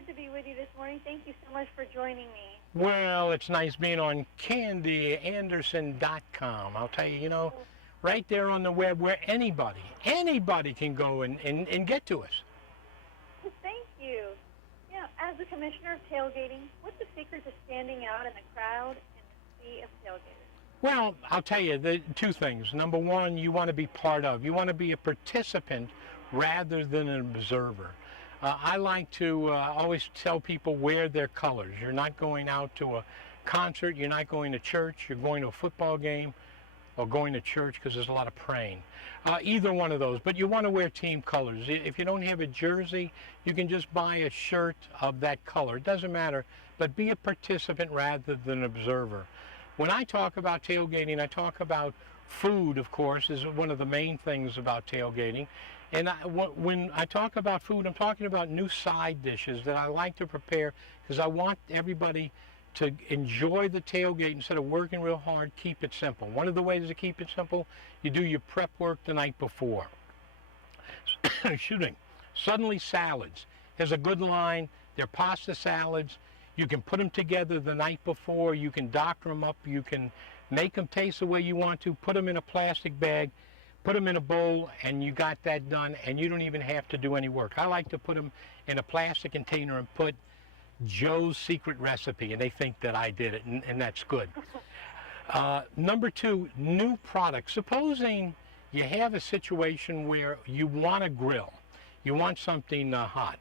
good to be with you this morning. Thank you so much for joining me. Well, it's nice being on CandyAnderson.com. I'll tell you, right there on the web where anybody can go and get to us. Well, thank you. As the commissioner of tailgating, what's the secret to standing out in the crowd and the sea of tailgaters? Well, I'll tell you, the two things. Number one, you want to be part of. You want to be a participant rather than an observer. I like to always tell people wear their colors. You're not going out to a concert, you're not going to church, you're going to a football game or going to church because there's a lot of praying. Either one of those, but you want to wear team colors. If you don't have a jersey, you can just buy a shirt of that color. It doesn't matter, but be a participant rather than an observer. When I talk about tailgating, I talk about food, of course, is one of the main things about tailgating. And when I talk about food, I'm talking about new side dishes that I like to prepare because I want everybody to enjoy the tailgate instead of working real hard. Keep it simple. One of the ways to keep it simple, you do your prep work the night before. Shooting. Suddenly salads. Here's a good line. They're pasta salads. You can put them together the night before. You can doctor them up. You can make them taste the way you want to. Put them in a plastic bag. Put them in a bowl, and you got that done, and you don't even have to do any work. I like to put them in a plastic container and put Joe's secret recipe, and they think that I did it, and that's good. Number two, new products. Supposing you have a situation where you want to grill, you want something hot,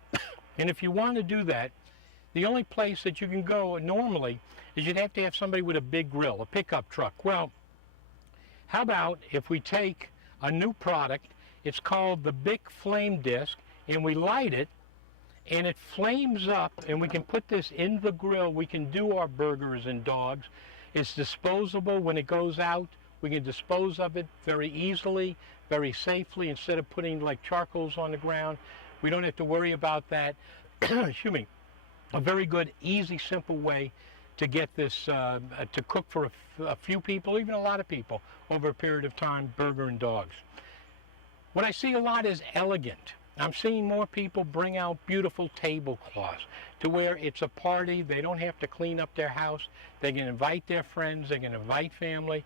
and if you want to do that, the only place that you can go normally is you'd have to have somebody with a big grill, a pickup truck. Well, how about if we take a new product, it's called the Big Flame Disc, and we light it, and it flames up, and we can put this in the grill. We can do our burgers and dogs. It's disposable. When it goes out, we can dispose of it very easily, very safely, instead of putting like charcoals on the ground. We don't have to worry about that. Excuse me. A very good, easy, simple way to get this, to cook for a few people, even a lot of people, over a period of time, burger and dogs. What I see a lot is elegant. I'm seeing more people bring out beautiful tablecloths to where it's a party. They don't have to clean up their house. They can invite their friends. They can invite family.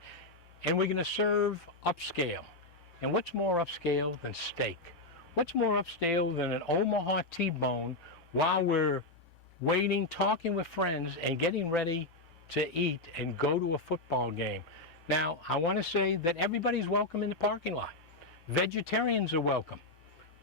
And we're going to serve upscale. And what's more upscale than steak? What's more upscale than an Omaha T-bone while we're waiting, talking with friends, and getting ready to eat and go to a football game? Now, I want to say that everybody's welcome in the parking lot. Vegetarians are welcome,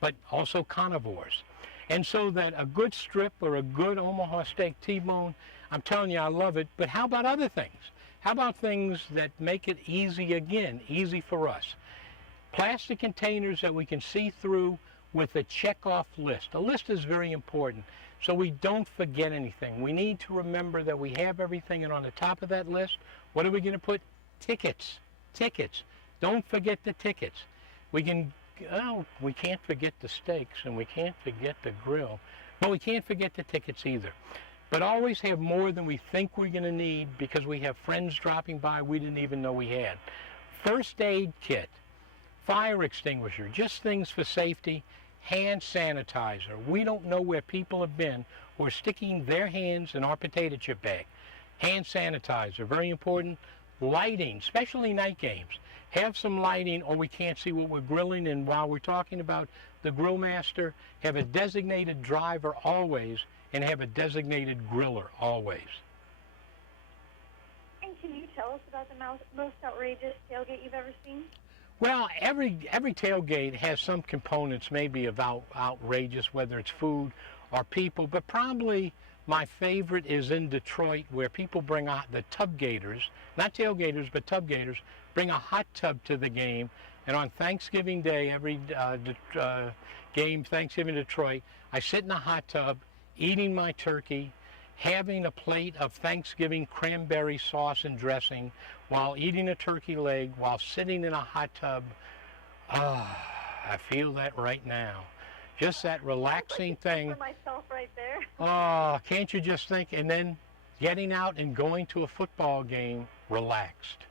but also carnivores. And so that a good strip or a good Omaha steak T-bone, I'm telling you, I love it. But how about other things? How about things that make it easy again, easy for us? Plastic containers that we can see through with a check-off list. A list is very important, so we don't forget anything. We need to remember that we have everything, and on the top of that list, what are we going to put? Tickets. Tickets. Don't forget the tickets. We can't forget the steaks, and we can't forget the grill, but we can't forget the tickets either. But always have more than we think we're going to need because we have friends dropping by we didn't even know we had. First aid kit, fire extinguisher, just things for safety, hand sanitizer. We don't know where people have been who are sticking their hands in our potato chip bag. Hand sanitizer, very important. Lighting, especially night games. Have some lighting or we can't see what we're grilling. And while we're talking about the grill master, have a designated driver always and have a designated griller always. And can you tell us about the most outrageous tailgate you've ever seen? Well, every tailgate has some components maybe of outrageous, whether it's food or people, but probably my favorite is in Detroit, where people bring out the tub gators, not tailgaters, but tub gators, bring a hot tub to the game. And on Thanksgiving Day, every game, Thanksgiving Detroit, I sit in a hot tub, eating my turkey, having a plate of Thanksgiving cranberry sauce and dressing, while eating a turkey leg, while sitting in a hot tub. I feel that right now. Just that relaxing thing. For myself right there. Oh, can't you just think? And then getting out and going to a football game relaxed.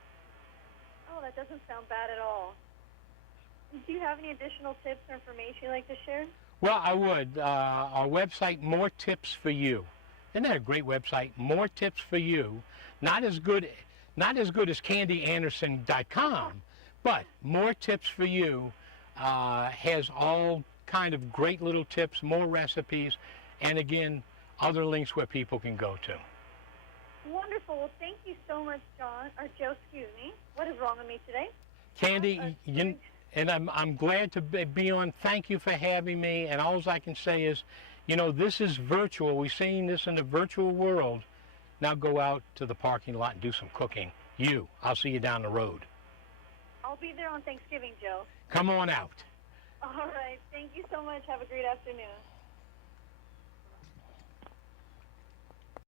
Oh, that doesn't sound bad at all. Do you have any additional tips or information you'd like to share? Well, I would. Our website, More Tips for You. Isn't that a great website? More Tips for You. Not as good as CandyAnderson.com, but More Tips for You has all kind of great little tips, more recipes, and again, other links where people can go to. Wonderful. Well, thank you so much, Joe, excuse me. What is wrong with me today? Candy, and I'm glad to be on. Thank you for having me. And all I can say is, you know, this is virtual. We're seeing this in the virtual world. Now go out to the parking lot and do some cooking. I'll see you down the road. I'll be there on Thanksgiving, Joe. Come on out. All right. Thank you so much. Have a great afternoon.